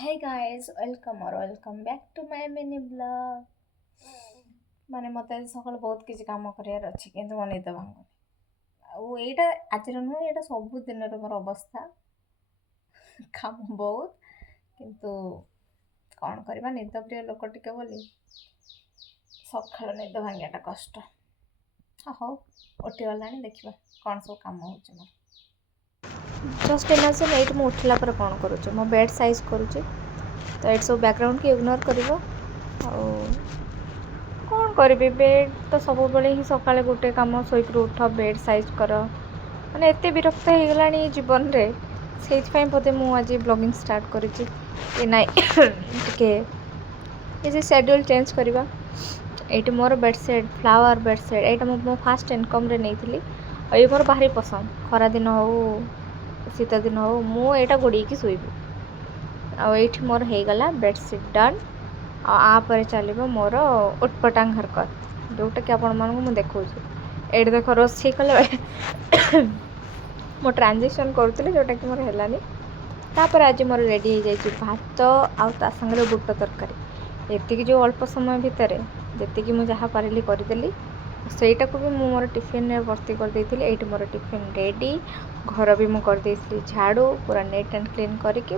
Hey guys, welcome back to my mini vlog. ମାନେ ମୋତେ ଆଜି ସକାଳୁ ବହୁତ କିଛି କାମ କରିବାର ଅଛି କିନ୍ତୁ ମୋ ନିଦ ଭାଙ୍ଗୁନି। ଆଉ ଏଇଟା ଆଜିର ନୁହେଁ, ଏଇଟା ସବୁଦିନର ମୋର ଅବସ୍ଥା। କାମ ବହୁତ କିନ୍ତୁ କ'ଣ କରିବା, ନିଦ ପ୍ରିୟ ଲୋକ ଟିକେ ବୋଲି ସକାଳୁ ନିଦ ଭାଙ୍ଗିବାଟା କଷ୍ଟ। ହଉ ଉଠିଗଲାଣି, ଦେଖିବା କ'ଣ ସବୁ କାମ ହେଉଛି ମୋର। ଜଷ୍ଟ ଇମାଜିନ୍ ଏଇଠି ମୁଁ ଉଠିଲା ପରେ କ'ଣ କରୁଛି, ମୋ ବେଡ଼୍ ସାଇଜ୍ କରୁଛି। ତ ଏଇଠି ସବୁ ବ୍ୟାକ୍ଗ୍ରାଉଣ୍ଡକି ଇଗ୍ନୋର କରିବ। ଆଉ କ'ଣ କରିବି, ବେଡ଼୍ ତ ସବୁବେଳେ ହିଁ ସକାଳେ ଗୋଟେ କାମ, ଶୋଇକରି ଉଠ ବେଡ଼୍ ସାଇଜ୍ କର, ମାନେ ଏତେ ବିରକ୍ତ ହେଇଗଲାଣି ଜୀବନରେ। ସେଇଥିପାଇଁ ବୋଧେ ମୁଁ ଆଜି ବ୍ଲଗିଂ ଷ୍ଟାର୍ଟ କରିଛି କି ନାଇଁ ଟିକେ କିଛି ସେଡ୍ୟୁଲ୍ ଚେଞ୍ଜ କରିବା। ଏଇଠି ମୋର ବେଡ଼୍ସିଟ୍, ଫ୍ଲାୱାର୍ ବେଡ଼୍ସିଟ୍, ଏଇଟା ମୁଁ ମୋ ଫାର୍ଷ୍ଟ ଇନକମ୍ରେ ନେଇଥିଲି। ଆଉ ଇଏ ମୋର ଭାରି ପସନ୍ଦ, ଖରାଦିନ ହଉ ଶୀତ ଦିନ ହଉ ମୁଁ ଏଇଟା ଘୋଡ଼େଇକି ଶୋଇବି। ଆଉ ଏଇଠି ମୋର ହେଇଗଲା ବେଡ଼୍ସିଟ୍ ଡନ୍। ଆଉ ଆପରେ ଚାଲିବ ମୋର ଉଟପଟାଙ୍ଗ ହରକତ, ଯେଉଁଟାକି ଆପଣମାନଙ୍କୁ ମୁଁ ଦେଖାଉଛି। ଏଇଠି ଦେଖ, ରୋଷେଇ କଲାବେଳେ ମୁଁ ଟ୍ରାଞ୍ଜେକ୍ସନ୍ କରୁଥିଲି, ଯେଉଁଟାକି ମୋର ହେଲାନି। ତାପରେ ଆଜି ମୋର ରେଡ଼ି ହେଇଯାଇଛି ଭାତ ଆଉ ତା ସାଙ୍ଗରେ ବୁଟ ତରକାରୀ। ଏତିକି ଯେଉଁ ଅଳ୍ପ ସମୟ ଭିତରେ ଯେତିକି ମୁଁ ଯାହା ପାରିଲି କରିଦେଲି। ସେଇଟାକୁ ବି ମୁଁ ମୋର ଟିଫିନ୍ରେ ଭର୍ତ୍ତି କରିଦେଇଥିଲି। ଏଇଠି ମୋର ଟିଫିନ୍ ରେଡ଼ି। ଘର ବି ମୁଁ କରିଦେଇଥିଲି ଝାଡ଼ୁ, ପୁରା ନିଟ୍ ଆଣ୍ଡ କ୍ଲିନ୍ କରିକି